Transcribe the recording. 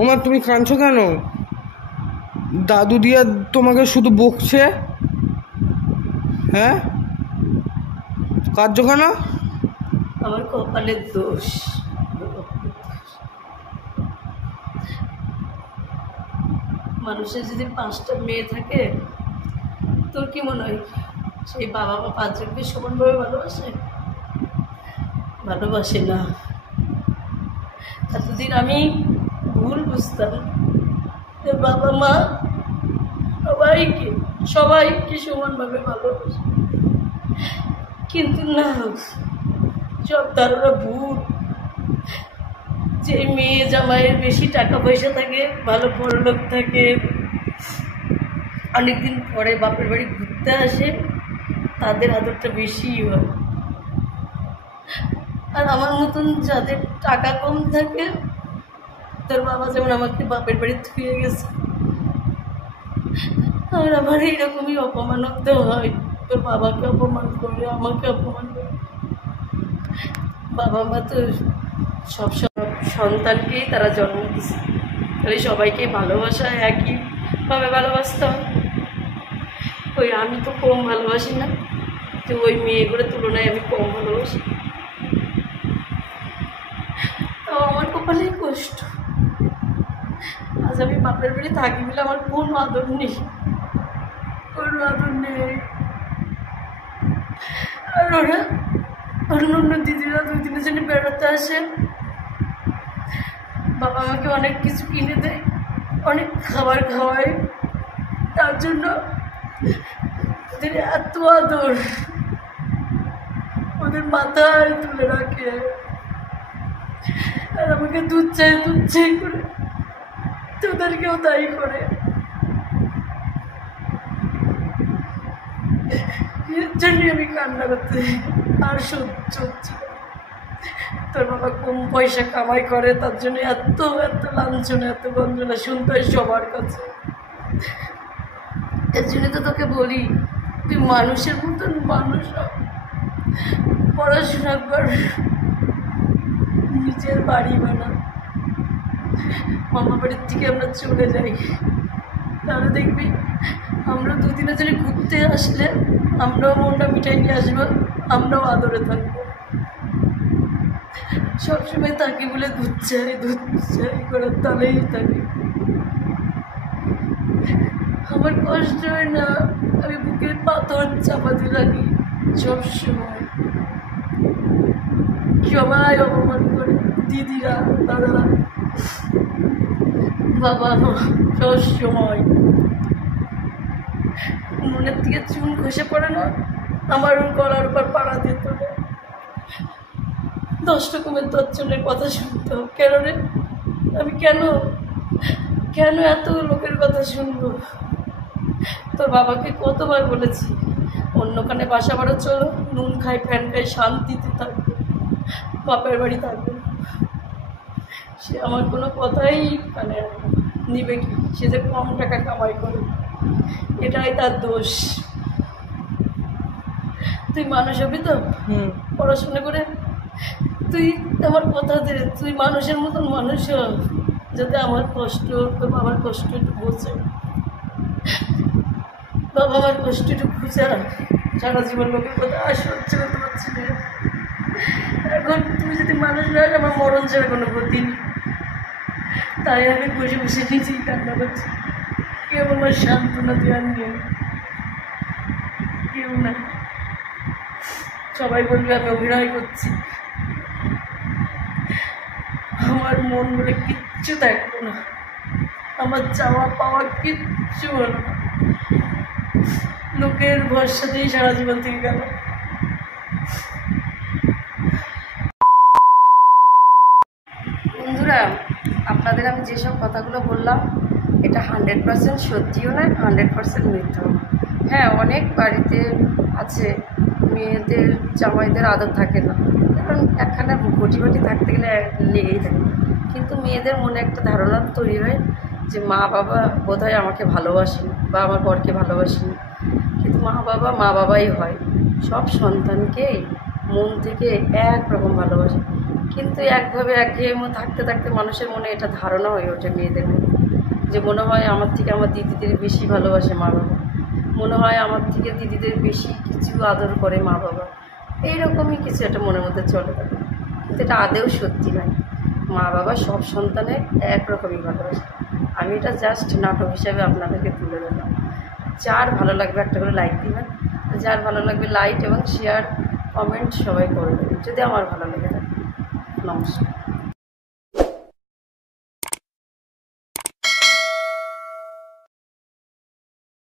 ওমা তুমি কাঁদছো কেন? দাদু দিয়া তোমাকে শুধু বকছে। হ্যাঁ, কাঁদছো কেন? আমার কপালের দোষ। মানুষের যদি 5টা মেয়ে থাকে, তোর কি মনে হয় সেই বাবা মা 5জনকে সমানভাবে ভালোবাসে? ভালোবাসে না। এতদিন আমি ভুল বুঝতাম যে বাবা মা সবাইকে সমানভাবে ভালোবাসে, কিন্তু না, সব ধারণা ভুল। যে মেয়ে জামাইয়ের বেশি টাকা পয়সা থাকে, ভালো বড়লোক থাকে, অনেকদিন পরে বাপের বাড়ি ঘুরতে আসে, তাদের আদরটা বেশি হয়। আর আমার মতন যাদের টাকা কম থাকে, তোর বাবা যেমন আমাকে বাপের বাড়ি থুয়ে গেছে, আর আমার এইরকমই অপমান হতে হয়। তোর বাবাকে অপমান করে, আমাকে অপমান করে। বাবা মা তো সব সন্তানকেই তারা জন্ম দিচ্ছে, তাহলে সবাইকে ভালোবাসা একইভাবে ভালোবাসতাম। ওই আমি তো কম ভালোবাসি না, তো ওই মেয়েগুলোর তুলনায় আমি কম ভালোবাসি। তাও আমার কপালে কষ্ট। আজ আমি বাপের বাড়ি থাকি বলে আমার কোনো আদর নেই, কোনো আদর নেই। আর ওরা অন্য দিদিরা 2-3 জনে বেড়াতে আসে, বাবা আমাকে অনেক কিছু কিনে দেয়, অনেক খাবার খাওয়ায়, তার জন্য ওদের এত আদর, ওদের মাথায় তুলে রাখে। আর আমাকে দুধ চাই করে, তোদেরকেও তাই করে। এর জন্য আমি কান্না করতে আর সহ্য হচ্ছে। তোর বাবা কম পয়সা কামাই করে, তার জন্য এত লাঞ্ছনা, এত গঞ্জনা শুনতে হয় সবার কাছে। এর জন্য তো তোকে বলি, তুই মানুষের মতন মানুষ হ, পড়াশোনা কর, নিজের বাড়ি বানা। মামা বাড়ির থেকে আমরা চলে যাই, তাহলে দেখবি আমরা 2-3 জনে ঘুরতে আসলে আমরাও মনটা মিঠাই নিয়ে আসবো, আমরাও আদরে থাকবো। সবসময় থাকি বলে দুধ চাই করে তালেই থাকি। আমার কষ্ট হয় না, আমি বুকের পাথর চাপাতে লাগি সবসময়। সবাই অপমান করে, দিদিরা, দাদারা, বাবা মা, সবসময় মনের থেকে চুন খসে পড়ে না, আমার গলার উপর পাড়া দিত। 10 রকমের 10 জনের কথা শুনতো। কেন রে? আমি কেন এত লোকের কথা শুনবো? তোর বাবাকে কতবার বলেছি, অন্য কানে বাসা বাড়ো, চলো, নুন খাই ফ্যান খাই, শান্তিতে থাকবে, বাপের বাড়ি থাকবে। সে আমার কোনো কথাই কানে নিবে কি? সে যে কম টাকা কামাই করে, এটাই তার দোষ। তুই মানুষ হবি তো, পড়াশোনা করে তুই আমার কথা দে, তুই মানুষের মতন মানুষ হ, যাতে আমার কষ্ট, তোর বাবার কষ্ট একটু বোঝে। বাবা আমার কষ্ট একটু বুঝে, সারা জীবন লোকের কথা আর সহ্য করতে পারছি না। এখন তুই যদি মানুষ না হয়, আমার মরণ ছাড়া কোনো গতি নেই। তাই আমি বসে বসে নিজেই কান্না করছি। কেউ আমার সান্ত্বনা দেওয়ার নেই, কেউ না। সবাই বলবে আমি অভিনয় করছি, আমার মন বলে কিচ্ছু থাকলো না, আমার চাওয়া পাওয়া কিচ্ছু হলো না। লোকের ভরসাতেই সারা জীবন থেকে গেল। বন্ধুরা, আপনাদের আমি যেসব কথাগুলো বললাম, এটা 100% সত্যিও নয়, 100% মিথ্যা। হ্যাঁ, অনেক বাড়িতে আছে মেয়েদের জামাইদের আদর থাকে না, কারণ একখানা ঘটি থাকতে গেলে লেগেই থাকে। কিন্তু মেয়েদের মনে একটা ধারণা তৈরি হয় যে মা বাবা বোধহয় আমাকে ভালোবাসেন বা আমার বরকে ভালোবাসেন, কিন্তু মা বাবাই হয়। সব সন্তানকেই মন থেকে একরকম ভালোবাসে, কিন্তু একভাবে একঘেয়েমো থাকতে থাকতে মানুষের মনে এটা ধারণা হয়ে ওঠে মেয়েদের মনে, যে মনে হয় আমার থেকে আমার দিদিদের বেশি ভালোবাসে মা বাবা, মনে হয় আমার থেকে দিদিদের বেশি কিছু আদর করে মা বাবা, এইরকমই কিছু একটা মনের মধ্যে চলে থাকে। কিন্তু এটা আদেও সত্যি নয়। মা বাবা সব সন্তানের একরকমই ভালোবাসে। আমি এটা জাস্ট নাটক হিসাবে আপনাদেরকে তুলে ধরলাম। যার ভালো লাগবে একটা করে লাইক দিবেন, যার ভালো লাগবে লাইক এবং শেয়ার কমেন্ট সবাই করবেন যদি আমার ভালো লেগে থাকে। নমস্কার।